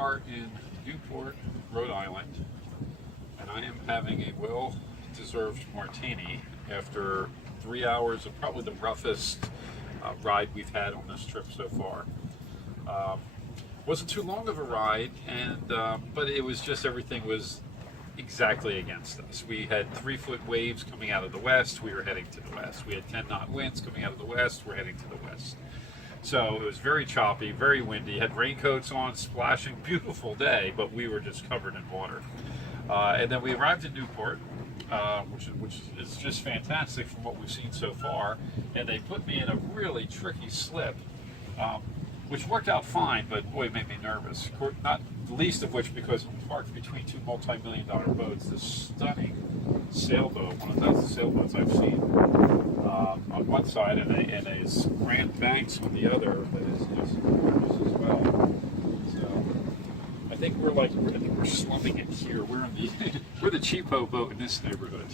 are in Newport, Rhode Island, and I am having a well-deserved martini after 3 hours of probably the roughest ride we've had on this trip so far. Wasn't too long of a ride, and but it was just everything was exactly against us. We had 3-foot waves coming out of the west. We were heading to the west. We had 10-knot winds coming out of the west. We're heading to the west. So it was very choppy, very windy. Had raincoats on, splashing. Beautiful day, but we were just covered in water. And then we arrived in Newport, which is just fantastic from what we've seen so far. And they put me in a really tricky slip, which worked out fine, but boy, it made me nervous. Not the least of which because I'm parked between two multi-million-dollar boats. This stunning sailboat, one of the best sailboats I've seen, on one side, and a Grand Banks on the other that is just gorgeous as well. So I think we're slumming it here. We're in the we're the cheapo boat in this neighborhood.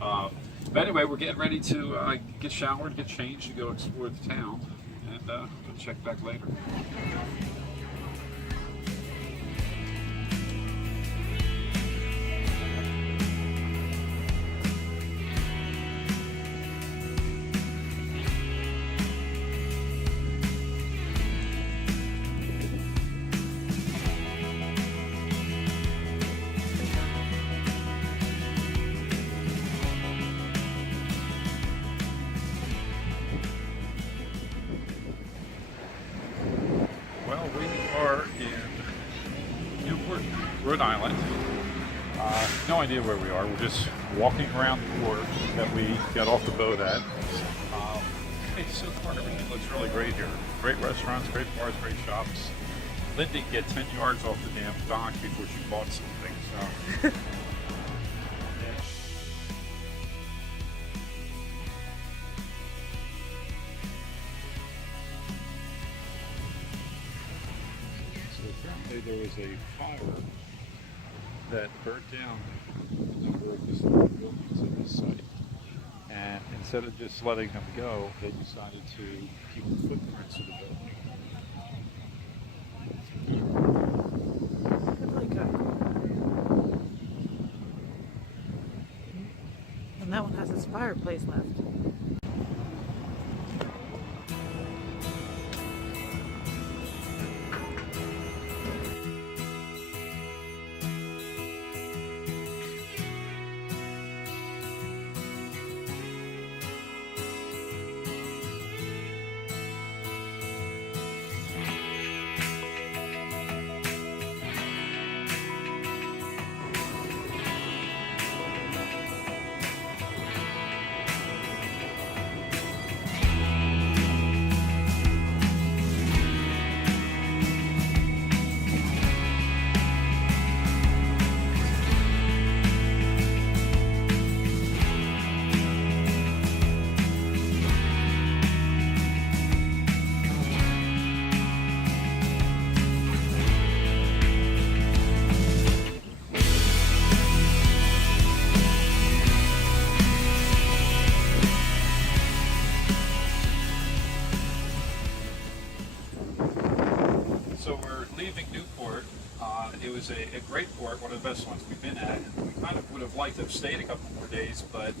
But anyway, we're getting ready to get showered, get changed, and go explore the town, and we'll check back later. Newport, Rhode Island. No idea where we are. We're just walking around the port that we got off the boat at. So far, everything looks really great here. Great restaurants, great bars, great shops. Lindy get 10 yards off the damn dock before she bought something. So. There was a fire that burnt down a number of historic buildings at this site, and instead of just letting them go, they decided to keep the footprints of the building. And that one has its fireplace left. So we're leaving Newport. It was a great port, one of the best ones we've been at. And we kind of would have liked to have stayed a couple more days, but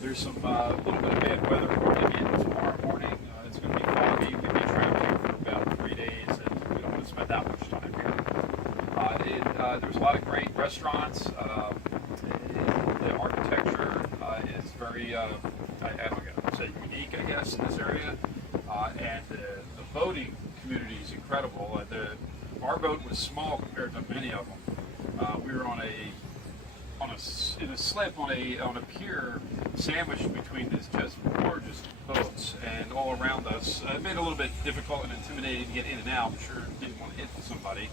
there's some little bit of bad weather rolling in tomorrow morning. It's going to be foggy. We've been traveling for about 3 days, and we don't want to spend that much time here. There's a lot of great restaurants. The architecture is very, I'm going to say unique, I guess, in this area. And the boating community is incredible. Our boat was small compared to many of them. We were in a slip on a pier sandwiched between these just gorgeous boats, and all around us. It made it a little bit difficult and intimidating to get in and out. I'm sure didn't want to hit somebody,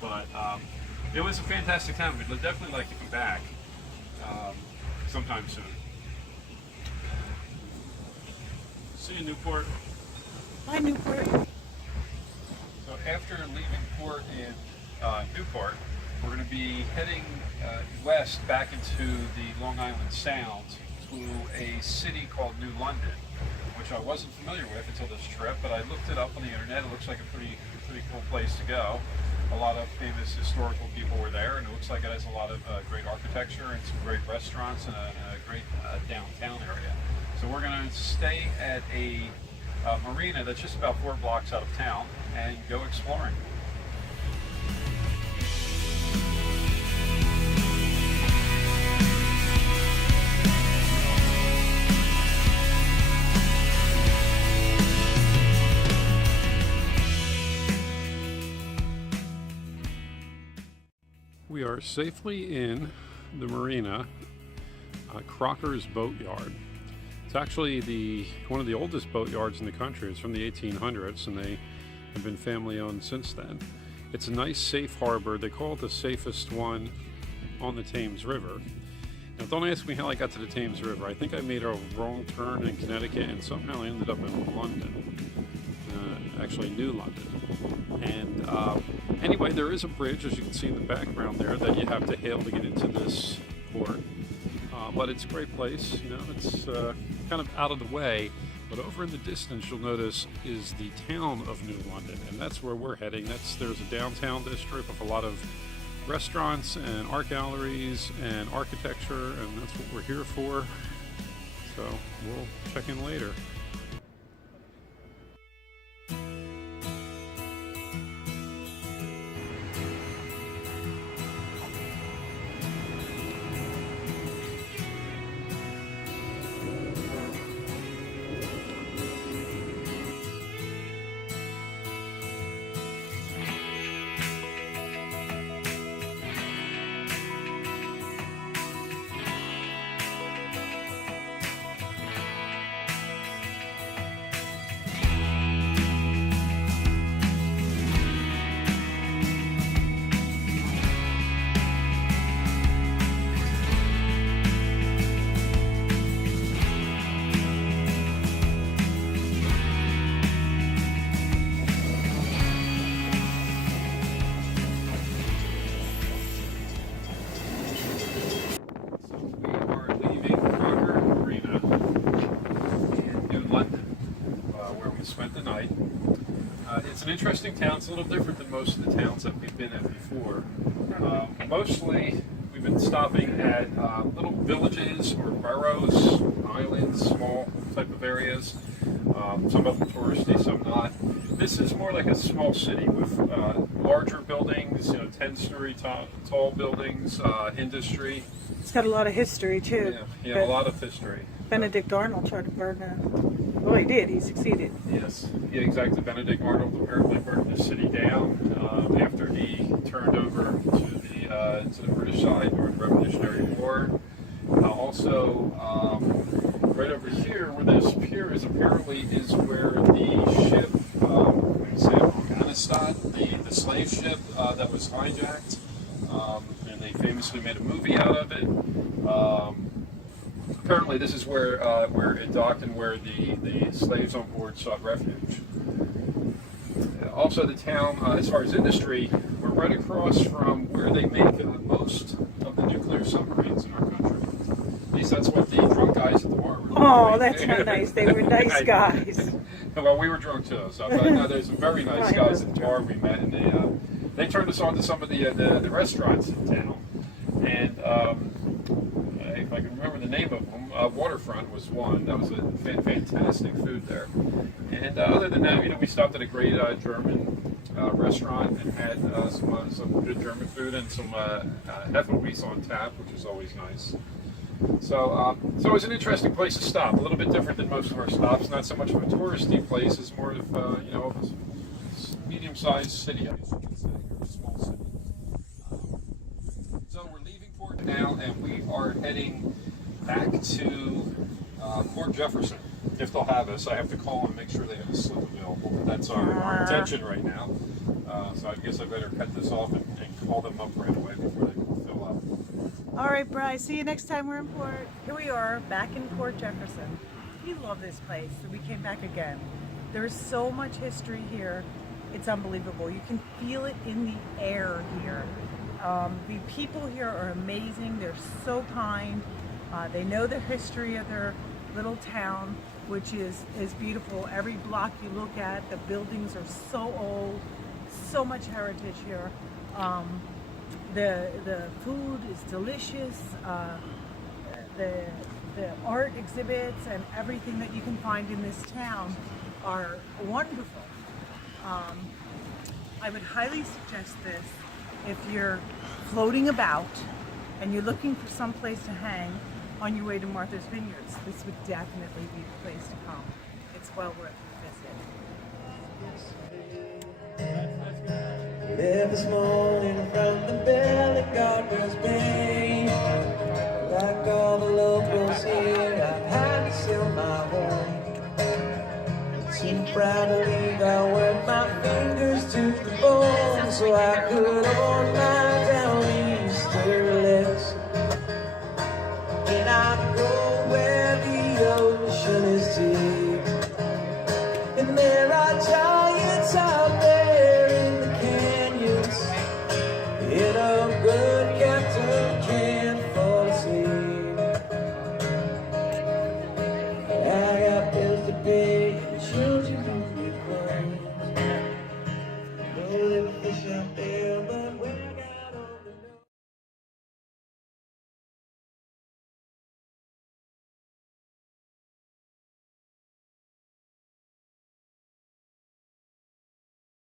but it was a fantastic time. We'd definitely like to come back sometime soon. See you, Newport. Bye, Newport. So after leaving port in Newport, we're going to be heading west back into the Long Island Sound to a city called New London, which I wasn't familiar with until this trip, but I looked it up on the internet. It looks like a pretty cool place to go. A lot of famous historical people were there, and it looks like it has a lot of great architecture and some great restaurants and a great downtown area. So we're going to stay at a marina that's just about 4 blocks out of town and go exploring. We are safely in the marina, Crocker's Boatyard. It's actually one of the oldest boatyards in the country. It's from the 1800s, and they have been family owned since then. It's a nice safe harbor. They call it the safest one on the Thames River. Now, don't ask me how I got to the Thames River. I think I made a wrong turn in Connecticut and somehow I ended up in London, actually New London. And anyway, there is a bridge, as you can see in the background there, that you have to hail to get into this port. But it's a great place, you know, it's kind of out of the way. But over in the distance, you'll notice, is the town of New London, and that's where we're heading. There's a downtown district with a lot of restaurants and art galleries and architecture, and that's what we're here for. So we'll check in later. Spent the night. It's an interesting town. It's a little different than most of the towns that we've been at before. Mostly we've been stopping at little villages or boroughs, islands, small type of areas. Some of them touristy, some not. This is more like a small city with larger buildings, 10-story tall buildings, industry. It's got a lot of history too. Yeah, a lot of history. Benedict Arnold tried to burn it. Well, he did. He succeeded. Yes. Yeah, exactly. Benedict Arnold apparently burned the city down after he turned over to the British side during the Revolutionary War. Also, right over here, where this pier is, apparently is where the ship, Amistad, the slave ship that was hijacked, and they famously made a movie out of it. Apparently, this is where it docked and where the slaves on board sought refuge. Also, the town, as far as industry, we're right across from where they make most of the nuclear submarines in our country. At least that's what the drunk guys at the bar were doing. Oh, that's not nice. They were nice guys. Well, we were drunk too. So, but no, there's some very nice guys at the bar we met, and they turned us on to some of the restaurants in town. And if I can remember the name of them, Waterfront was one. That was a fantastic food there. And other than that, we stopped at a great German restaurant and had some good German food and some Hefeweiss on tap, which is always nice. So it was an interesting place to stop. A little bit different than most of our stops. Not so much of a touristy place. It's more of a medium-sized city, I guess you could say, or a small city. So we're leaving Port now, and we are heading back to Port Jefferson. If they'll have us, I have to call and make sure they have a slip available. But that's our intention right now. So I guess I better cut this off and call them up right away before they fill up. All right, Bryce. See you next time we're in Port. Here we are, back in Port Jefferson. We love this place, so we came back again. There is so much history here. It's unbelievable. You can feel it in the air here. The people here are amazing. They're so kind. They know the history of their little town, which is beautiful. Every block you look at, the buildings are so old, so much heritage here. The food is delicious. The art exhibits and everything that you can find in this town are wonderful. I would highly suggest this if you're floating about and you're looking for some place to hang on your way to Martha's Vineyards. This would definitely be the place to come. It's well worth the visit. Live this morning from the belly gardeners bay. Like all the locals here, I've had to sell my way. Too proud to leave, I work my fingers to the bone so I could own my down Easter legs. And I go where the ocean is